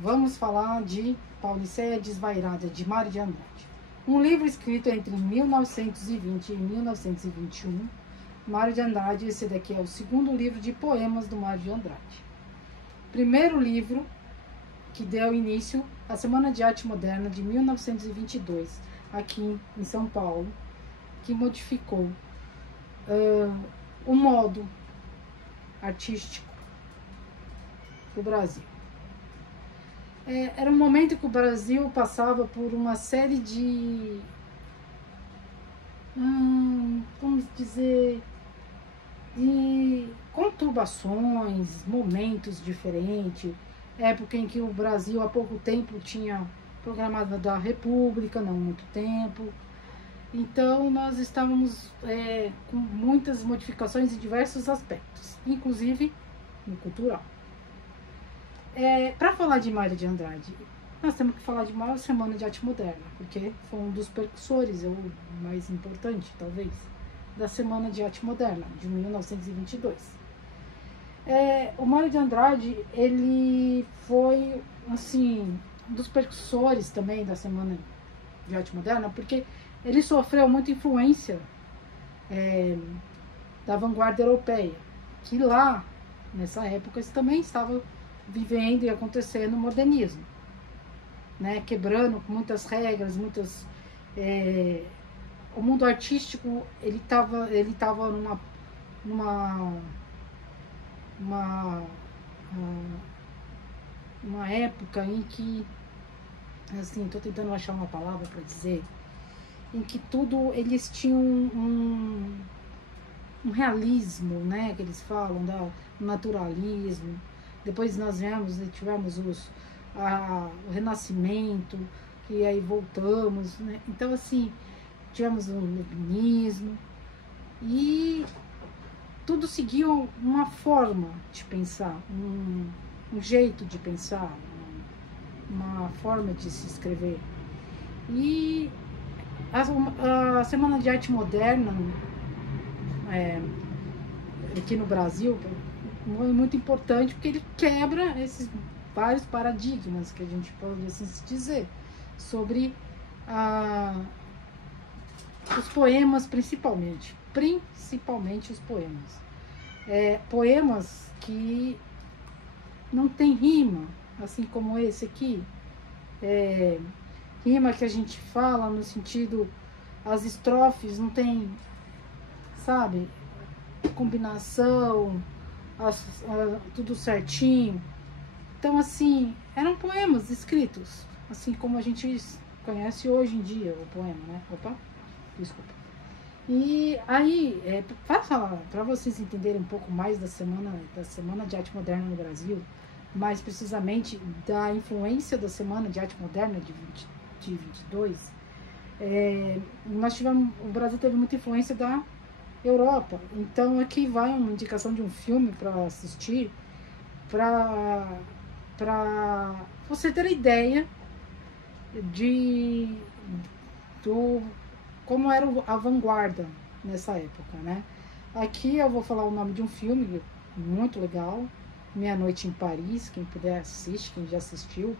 vamos falar de Pauliceia Desvairada, de Mário de Andrade. Um livro escrito entre 1920 e 1921. Mário de Andrade, esse daqui é o segundo livro de poemas do Mário de Andrade. Primeiro livro que deu início à Semana de Arte Moderna de 1922, aqui em São Paulo, que modificou o modo artístico do Brasil. Era um momento que o Brasil passava por uma série de, vamos dizer, de conturbações, momentos diferentes, época em que o Brasil há pouco tempo tinha proclamado da República, não há muito tempo. Então nós estávamos com muitas modificações em diversos aspectos, inclusive no cultural. Para falar de Mário de Andrade, nós temos que falar de uma Semana de Arte Moderna, porque foi um dos precursores, o mais importante, talvez, da Semana de Arte Moderna, de 1922. O Mário de Andrade, ele foi, assim, um dos precursores também da Semana de Arte Moderna, porque ele sofreu muita influência da vanguarda europeia, que lá, nessa época, também estava vivendo e acontecendo o modernismo, né? Quebrando muitas regras, o mundo artístico ele estava numa época em que, assim, estou tentando achar uma palavra para dizer, em que tudo eles tinham um realismo, né, que eles falam, do naturalismo. Depois nós tivemos o Renascimento, que aí voltamos, né? Então, assim, tivemos o Iluminismo, e tudo seguiu uma forma de pensar, um jeito de pensar, uma forma de se escrever. E a Semana de Arte Moderna, aqui no Brasil, é muito importante, porque ele quebra esses vários paradigmas, que a gente pode assim dizer, sobre os poemas, principalmente os poemas. Poemas que não tem rima, assim como esse aqui. Rima que a gente fala no sentido, as estrofes não tem, sabe, combinação, tudo certinho. Então, assim, eram poemas escritos, assim como a gente conhece hoje em dia o poema, né? Opa, desculpa. E aí, para vocês entenderem um pouco mais da Semana de Arte Moderna no Brasil, mais precisamente da influência da Semana de Arte Moderna de 22, o Brasil teve muita influência da Europa. Então aqui vai uma indicação de um filme para assistir, para você ter ideia como era a vanguarda nessa época, né? Aqui eu vou falar o nome de um filme muito legal, Meia Noite em Paris. Quem puder assistir, quem já assistiu,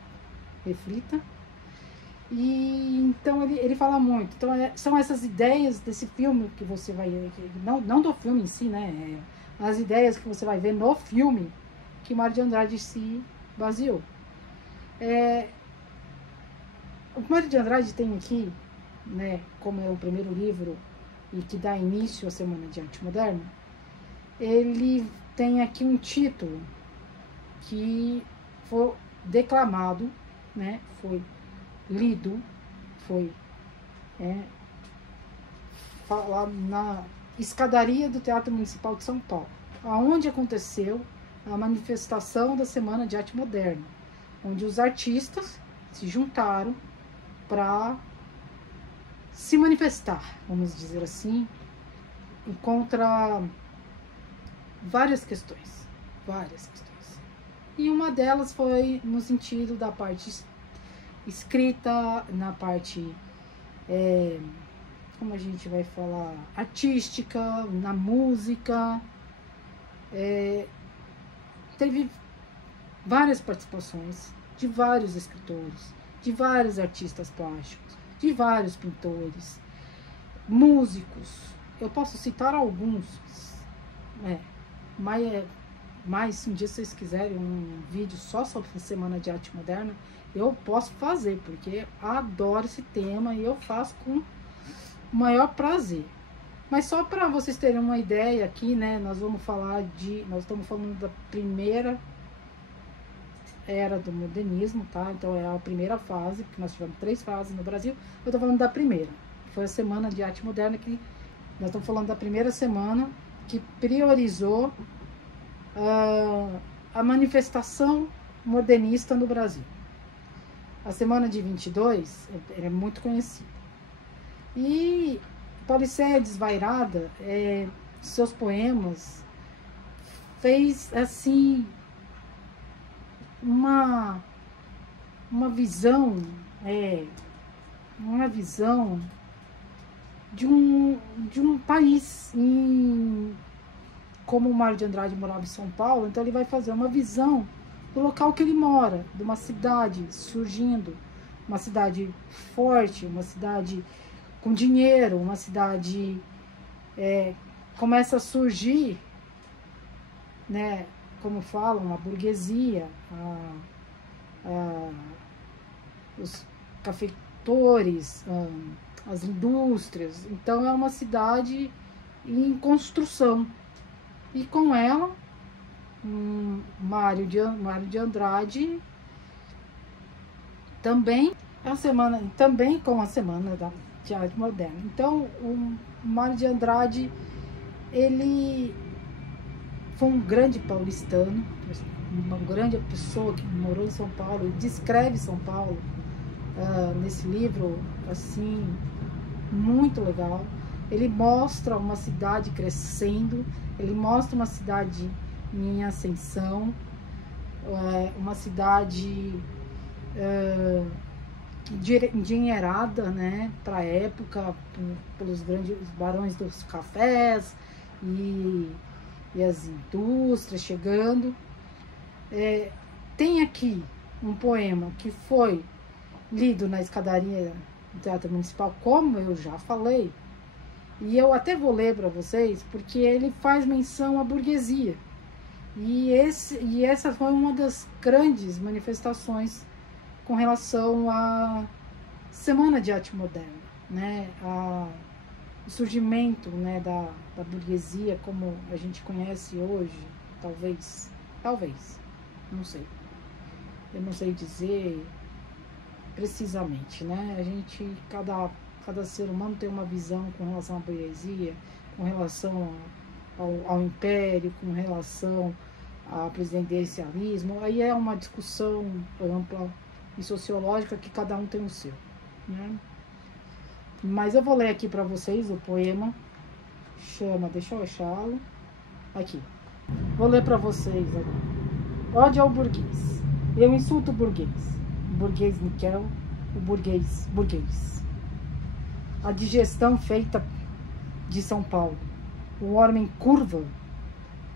reflita. E então ele fala muito. Então são essas ideias desse filme que você vai ver, não do filme em si, né? As ideias que você vai ver no filme que Mário de Andrade se baseou. O Mário de Andrade tem aqui, né, como é o primeiro livro e que dá início à Semana de Arte Moderna, ele tem aqui um título que foi declamado, né, foi lido, foi falado na escadaria do Teatro Municipal de São Paulo, onde aconteceu a manifestação da Semana de Arte Moderna, onde os artistas se juntaram para se manifestar, vamos dizer assim, contra várias questões. E uma delas foi no sentido da parte escrita, na parte, como a gente vai falar, artística, na música. Teve várias participações de vários escritores, de vários artistas plásticos, de vários pintores, músicos. Eu posso citar alguns, mas um dia se vocês quiserem um vídeo só sobre a Semana de Arte Moderna, eu posso fazer, porque adoro esse tema e eu faço com o maior prazer. Mas só para vocês terem uma ideia aqui, né, nós estamos falando da primeira era do modernismo, tá? Então é a primeira fase, porque nós tivemos 3 fases no Brasil. Eu estou falando da primeira, que foi a Semana de Arte Moderna, que nós estamos falando da primeira semana, que priorizou a manifestação modernista no Brasil. A Semana de 22 é muito conhecida. E Paulicéia Desvairada, seus poemas, fez assim uma visão de um país, como o Mário de Andrade morava em São Paulo, então ele vai fazer uma visão do local que ele mora, de uma cidade surgindo, uma cidade forte, uma cidade com dinheiro, uma cidade começa a surgir, né, como falam, a burguesia, os cafeitores, as indústrias. Então é uma cidade em construção. E com ela, Mário de Andrade também com a Semana de Arte Moderna. Então o Mário de Andrade, ele foi um grande paulistano, uma grande pessoa que morou em São Paulo e descreve São Paulo nesse livro, assim, muito legal. Ele mostra uma cidade crescendo, ele mostra uma cidade em ascensão, uma cidade endinheirada, né, para a época, pelos grandes barões dos cafés e as indústrias chegando. Tem aqui um poema que foi lido na escadaria do Teatro Municipal, como eu já falei, e eu até vou ler para vocês, porque ele faz menção à burguesia. E essa foi uma das grandes manifestações com relação à Semana de Arte Moderna, né? O surgimento, né, da burguesia como a gente conhece hoje, talvez, não sei. Eu não sei dizer precisamente, né? A gente, cada ser humano tem uma visão com relação à burguesia, com relação ao império, com relação ao presidencialismo. Aí é uma discussão ampla e sociológica que cada um tem o seu, né? Mas eu vou ler aqui para vocês o poema, deixa eu achá-lo, aqui. Vou ler para vocês agora. Ódio ao burguês. Eu insulto o burguês níquel, o burguês. A digestão feita de São Paulo. O homem curva,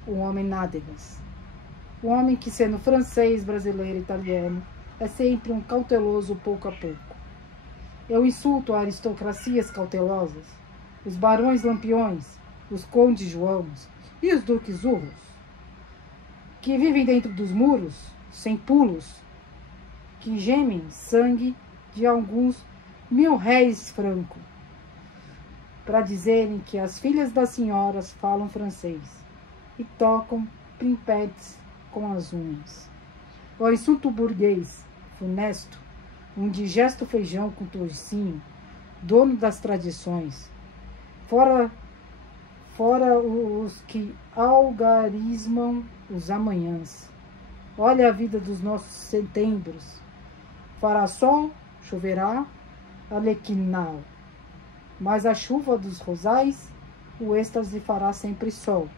o homem nádegas. O homem que, sendo francês, brasileiro, italiano, é sempre um cauteloso pouco a pouco. Eu insulto aristocracias cautelosas, os barões lampiões, os condes joãos e os duques urros, que vivem dentro dos muros, sem pulos, que gemem sangue de alguns 1000 réis franco, para dizerem que as filhas das senhoras falam francês e tocam trimpetes com as unhas. O insulto burguês, funesto, um digesto feijão com toucinho, dono das tradições, fora os que algarismam os amanhãs. Olha a vida dos nossos setembros. Fará sol, choverá, alequinal. Mas a chuva dos rosais, o êxtase fará sempre sol.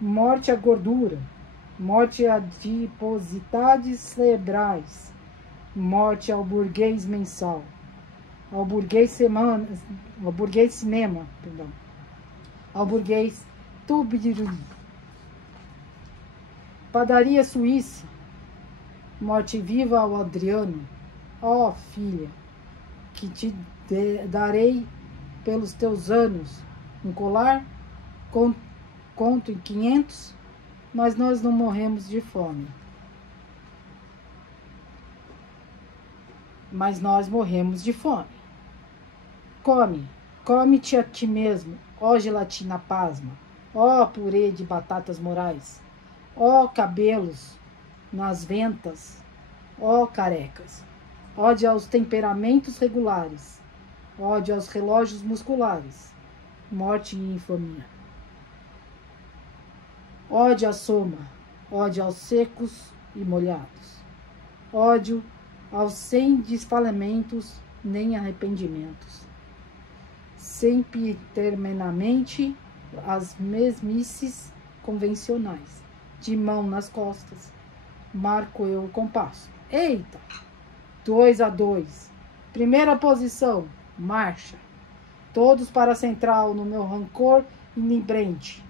Morte à gordura, morte a adiposidades cerebrais, morte ao burguês mensal, ao burguês cinema, ao burguês tubiru. Padaria suíça, Morte viva ao Adriano, ó filha, que te darei pelos teus anos um colar, conto em 500, mas nós não morremos de fome. Mas nós morremos de fome. Come-te a ti mesmo, ó gelatina pasma, ó purê de batatas morais, ó cabelos nas ventas, ó carecas, ódio aos temperamentos regulares, ódio aos relógios musculares, morte e infamia. Ódio à soma, ódio aos secos e molhados, ódio aos sem desfalamentos nem arrependimentos, sempiternamente as mesmices convencionais, de mão nas costas, marco eu o compasso. Eita! 2-2. Primeira posição, marcha. Todos para a central no meu rancor inibrente.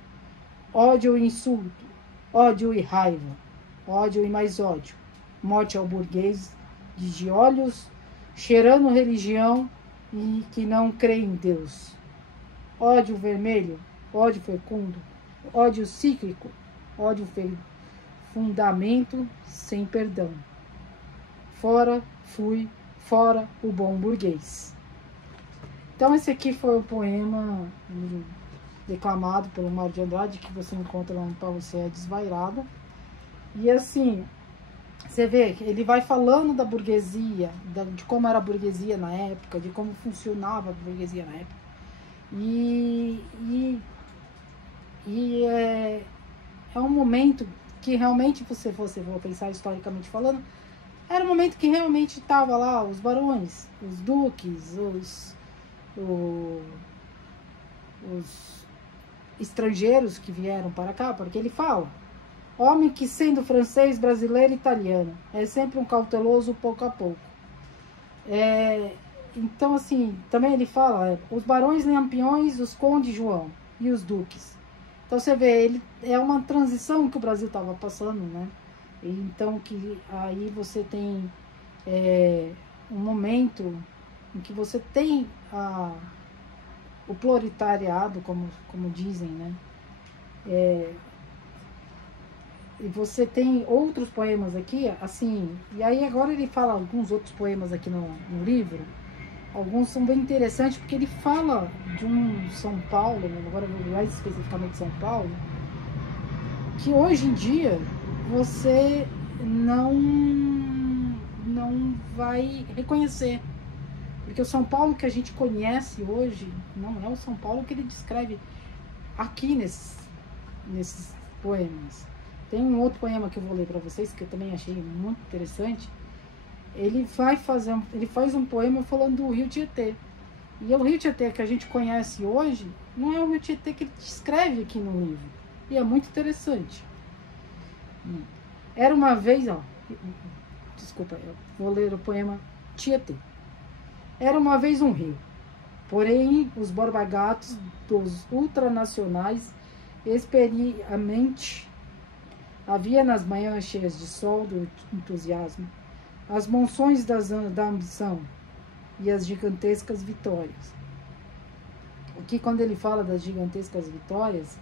Ódio e insulto, ódio e raiva, ódio e mais ódio. Morte ao burguês de olhos, cheirando religião e que não crê em Deus. Ódio vermelho, ódio fecundo, ódio cíclico, ódio fundamento sem perdão. Fora o bom burguês. Então esse aqui foi o poema declamado pelo Mário de Andrade, que você encontra lá no Pra Você é Desvairada. E assim, você vê que ele vai falando da burguesia, de como era a burguesia na época, de como funcionava a burguesia na época. E é um momento que realmente, se você for pensar historicamente falando, era um momento que realmente estava lá os barões, os duques, os estrangeiros que vieram para cá, porque ele fala: homem que sendo francês, brasileiro e italiano, é sempre um cauteloso pouco a pouco. Então assim, também ele fala, os barões lampiões, os condes João e os duques. Então você vê, é uma transição que o Brasil estava passando, né? Então que aí você tem um momento em que você tem o proletariado, como dizem, né? E você tem outros poemas aqui, assim, e aí agora ele fala alguns outros poemas aqui no livro. Alguns são bem interessantes, porque ele fala de um São Paulo, agora eu vou mais especificamente São Paulo, que hoje em dia você não vai reconhecer. Porque o São Paulo que a gente conhece hoje não é o São Paulo que ele descreve aqui nesses poemas. Tem um outro poema que eu vou ler para vocês, que eu também achei muito interessante. Ele faz um poema falando do Rio Tietê. E o Rio Tietê que a gente conhece hoje não é o Rio Tietê que ele descreve aqui no livro. E é muito interessante. Era uma vez, desculpa, eu vou ler o poema Tietê. Era uma vez um rio, porém os borbagatos dos ultranacionais experiamente havia nas manhãs cheias de sol do entusiasmo, as monções da ambição e as gigantescas vitórias. Aqui quando ele fala das gigantescas vitórias,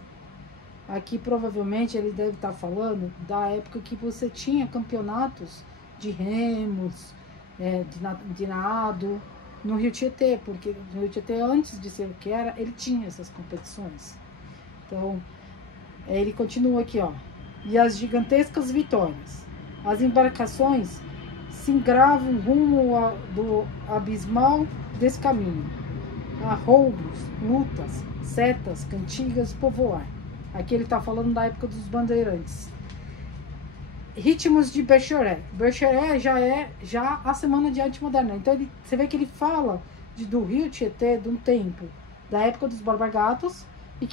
aqui provavelmente ele deve estar falando da época que você tinha campeonatos de remos, de nado, no Rio Tietê, porque no Rio Tietê, antes de ser o que era, ele tinha essas competições. Então, ele continua aqui, e as gigantescas vitórias. As embarcações se engravam rumo do abismal desse caminho. Há roubos, lutas, setas, cantigas, povoar. Aqui ele está falando da época dos bandeirantes. Ritmos de Bergeret. Bergeret já a Semana de Arte Moderna. Então você vê que ele fala do Rio Tietê, de um tempo da época dos Barbagatos, e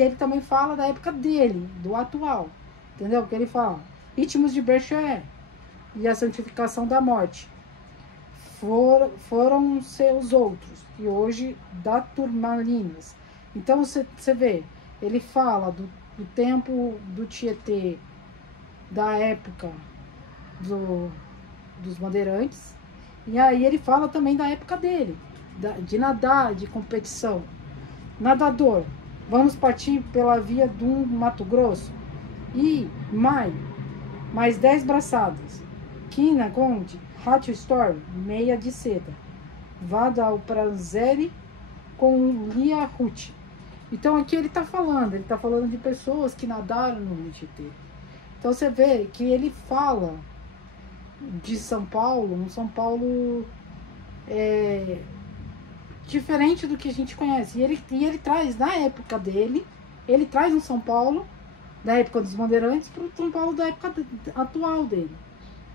ele também fala da época dele, do atual. Entendeu? Porque ele fala ritmos de Bergeret e a santificação da morte foram seus outros, e hoje da Turmalinas. Então você vê, ele fala do tempo do Tietê, da época dos bandeirantes. E aí ele fala também da época dele, de nadar, de competição. Nadador, vamos partir pela via do Mato Grosso. E mais 10 braçadas. Quina Conde, Hatch Storm, meia de seda. Vada ao Pranzeri com Lia Ruth. Então aqui ele tá falando de pessoas que nadaram no Rio Tietê. Então você vê que ele fala de São Paulo, um São Paulo diferente do que a gente conhece. E ele traz, na época dele, ele traz um São Paulo da época dos Bandeirantes para o São Paulo da época atual dele,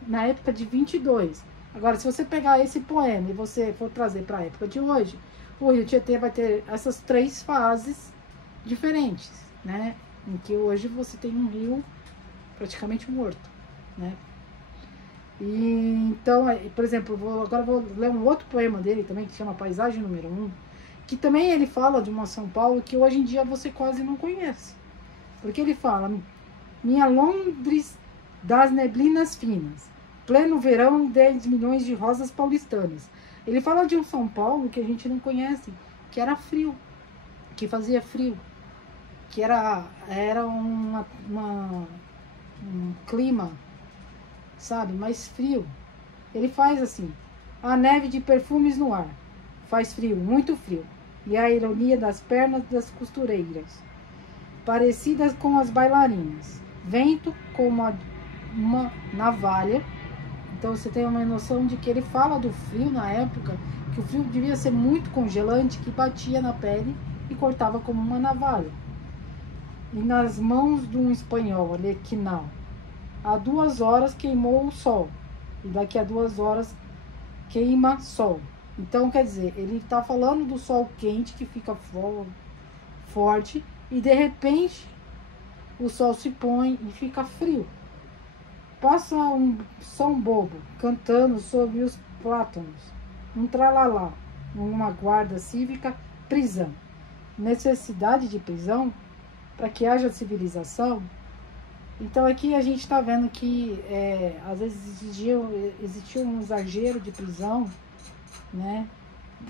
na época de 22. Agora, se você pegar esse poema e você for trazer para a época de hoje, o Rio Tietê vai ter essas 3 fases diferentes, né? Em que hoje você tem um rio praticamente morto, né? E, então, por exemplo, agora vou ler um outro poema dele também, que chama Paisagem Número 1, que também ele fala de uma São Paulo que hoje em dia você quase não conhece. Porque ele fala: minha Londres das neblinas finas, pleno verão, 10 milhões de rosas paulistanas. Ele fala de um São Paulo que a gente não conhece, que era frio, que fazia frio, que era um clima, sabe, mais frio. Ele faz assim: a neve de perfumes no ar, faz frio, muito frio, e a ironia das pernas das costureiras, parecidas com as bailarinas, vento como uma navalha. Então você tem uma noção de que ele fala do frio na época, que o frio devia ser muito congelante, que batia na pele e cortava como uma navalha. E nas mãos de um espanhol, Alequinal, há 2 horas queimou o sol, e daqui a 2 horas queima sol. Então, quer dizer, ele está falando do sol quente que fica forte, e de repente o sol se põe e fica frio. Passa um som bobo, cantando sobre os plátanos, um tralalá, uma guarda cívica, prisão. Necessidade de prisão para que haja civilização. Então aqui a gente está vendo que às vezes existia um exagero de prisão, né?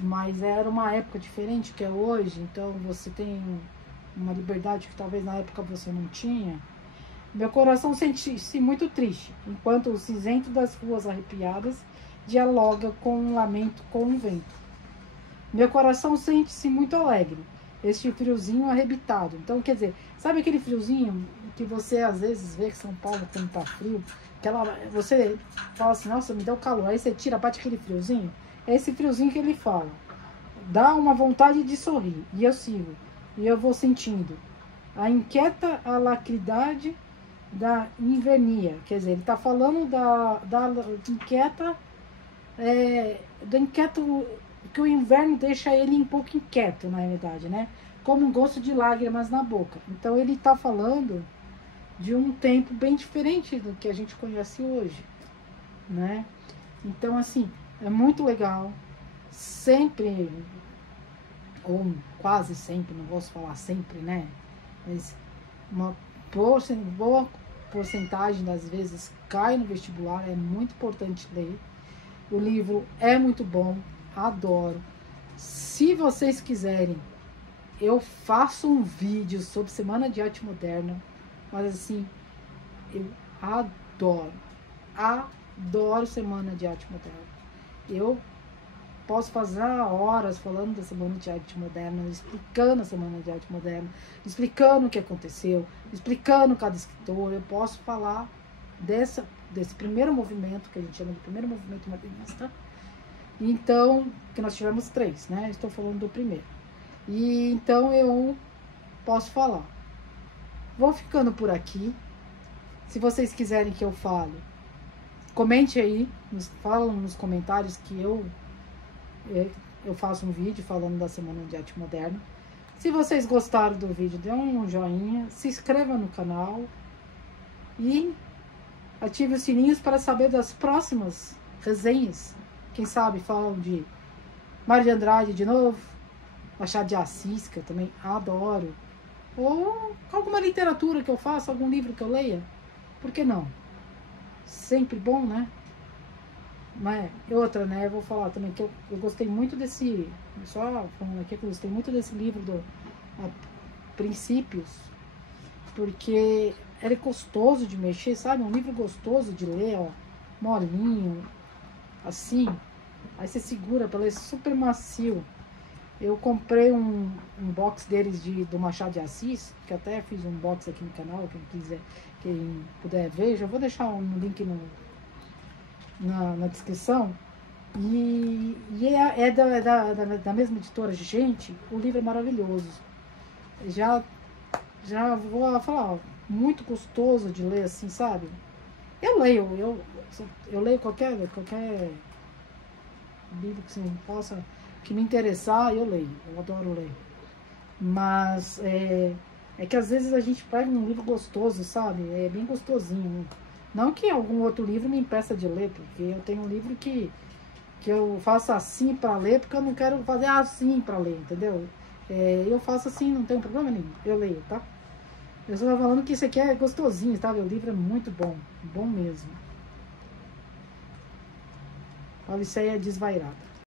Mas era uma época diferente que é hoje, então você tem uma liberdade que talvez na época você não tinha. Meu coração sente-se muito triste, enquanto o cinzento das ruas arrepiadas dialoga com um lamento com o vento. Meu coração sente-se muito alegre, este friozinho arrebitado. Então, quer dizer, sabe aquele friozinho que você às vezes vê que São Paulo quando tá frio, você fala assim: nossa, me deu calor, aí você tira, bate aquele friozinho? É esse friozinho que ele fala. Dá uma vontade de sorrir, e eu sigo, e eu vou sentindo a inquieta alacridade da invernia. Quer dizer, ele está falando da inquieta, do inquieto, que o inverno deixa ele um pouco inquieto, na realidade, né? Como um gosto de lágrimas na boca. Então ele está falando de um tempo bem diferente do que a gente conhece hoje, né? Então, assim, é muito legal. Sempre, ou quase sempre, não posso falar sempre, né? Mas uma boa porcentagem das vezes cai no vestibular. É muito importante ler. O livro é muito bom, adoro. Se vocês quiserem, eu faço um vídeo sobre Semana de Arte Moderna, mas assim, eu adoro Semana de Arte Moderna. Eu posso passar horas falando da Semana de Arte Moderna, explicando a Semana de Arte Moderna, explicando o que aconteceu, explicando cada escritor. Eu posso falar desse primeiro movimento, que a gente chama de primeiro movimento modernista. Então, que nós tivemos 3, né? Estou falando do primeiro. E então eu posso falar. Vou ficando por aqui. Se vocês quiserem que eu fale, comente aí, falam nos comentários que eu faço um vídeo falando da Semana de Arte Moderna. Se vocês gostaram do vídeo, dê um joinha, se inscreva no canal e ative os sininhos para saber das próximas resenhas. Quem sabe falam de Mário de Andrade de novo, Machado de Assis, que eu também adoro, ou alguma literatura que eu faça, algum livro que eu leia, por que não? sempre bom, né? Mas outra, né? Eu vou falar também que eu gostei muito desse. Só falando aqui que eu gostei muito desse livro do Princípios, porque ele é gostoso de mexer, sabe? Um livro gostoso de ler, ó, molinho, assim. Aí você segura para ler, super macio. Eu comprei um box deles do Machado de Assis, que até fiz um box aqui no canal, quem puder ver, já vou deixar um link na descrição. E é da mesma editora, gente, o livro é maravilhoso. Já vou falar, ó, muito gostoso de ler, assim, sabe? Eu leio qualquer livro que você possa, que me interessar, eu leio. Eu adoro ler. Mas é que às vezes a gente pega um livro gostoso, sabe? É bem gostosinho. Não que algum outro livro me impeça de ler, porque eu tenho um livro que eu faço assim para ler, porque eu não quero fazer assim para ler, entendeu? Eu faço assim, não tem problema nenhum. Eu leio, tá? Eu só tô falando que isso aqui é gostosinho, tá? O livro é muito bom. Bom mesmo. Pauliceia Desvairada.